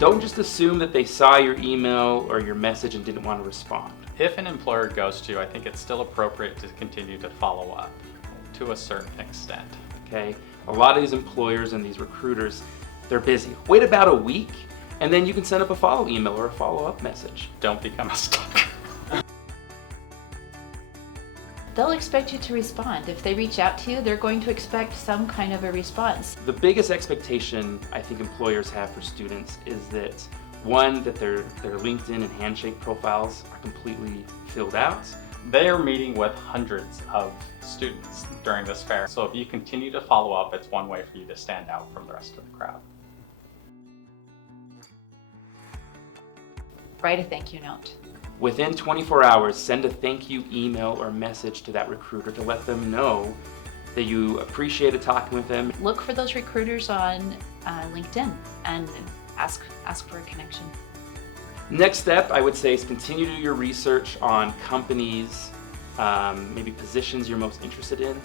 Don't just assume that they saw your email or your message and didn't want to respond. If an employer ghosts you, I think it's still appropriate to continue to follow up to a certain extent. Okay? A lot of these employers and these recruiters, they're busy. Wait about a week, and then you can send up a follow email or a follow-up message. Don't become a stalker. They'll expect you to respond. If they reach out to you, they're going to expect some kind of a response. The biggest expectation I think employers have for students is that, one, that their LinkedIn and Handshake profiles are completely filled out. They are meeting with hundreds of students during this fair, so if you continue to follow up, it's one way for you to stand out from the rest of the crowd. Write a thank you note. Within 24 hours, send a thank you email or message to that recruiter to let them know that you appreciated talking with them. Look for those recruiters on LinkedIn and ask for a connection. Next step, I would say, is continue to do your research on companies, maybe positions you're most interested in.